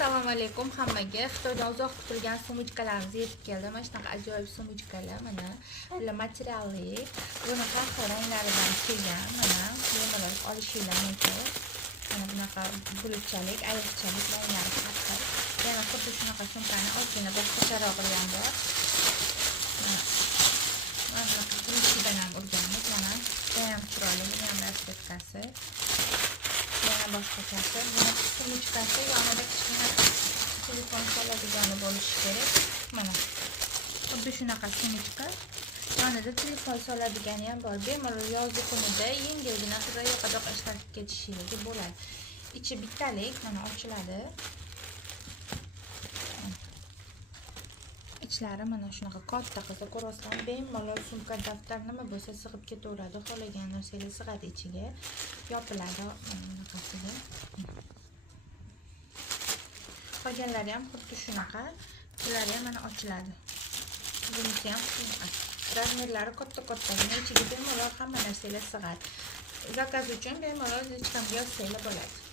Assalomu alaykum hammaga. Xitoydan uzoq kutilgan sumочкаlarimiz yetib keldi. Mana shunaqa ajoyib sumочкаlar, mana bular materialli, buni har xil ranglaridan kelgan, mana bemalol olishingiz mumkin. Mana bunaqa bulutchalik, ayiqchalik ranglari har xil. Yana xuddi shunaqa sumkani ozgina boshqacharog'i ham bor. Mana bunaqa bulutchidan ham urganmiz, mana ham chiroyli, buni ham rasvetkasi. Boshqachasi, buni sumочкasi yonida kichkina telefon soladigani bo'lishi kerak. Mana xuddi shunaqa sumочка. Yonida telefon soladigani ham bor. Bemalol yozgi kunida yengilgina yoqadoq ishlatib ketishingiz bo'ladi. Ichi bittalik, mana ochiladi. Ichlari mana shunaqa katta qilsa ko'rasizlar, bemalol sumka, daftar nima bo'lsa sig'ib ketaveradi. Xohlagan narsangiz sig'adi ichiga. Yopiladi bunaqasiga. Qolganlari ham xuddi shunaqa. Bular ham mana ochiladi. Bunisi ham shunaqa. Razmerlari katta-katta, ichiga bemalol hamma narsalar sig'adi. Zakaz uchun bemalol hech kimga yozsangiz bo'ladi.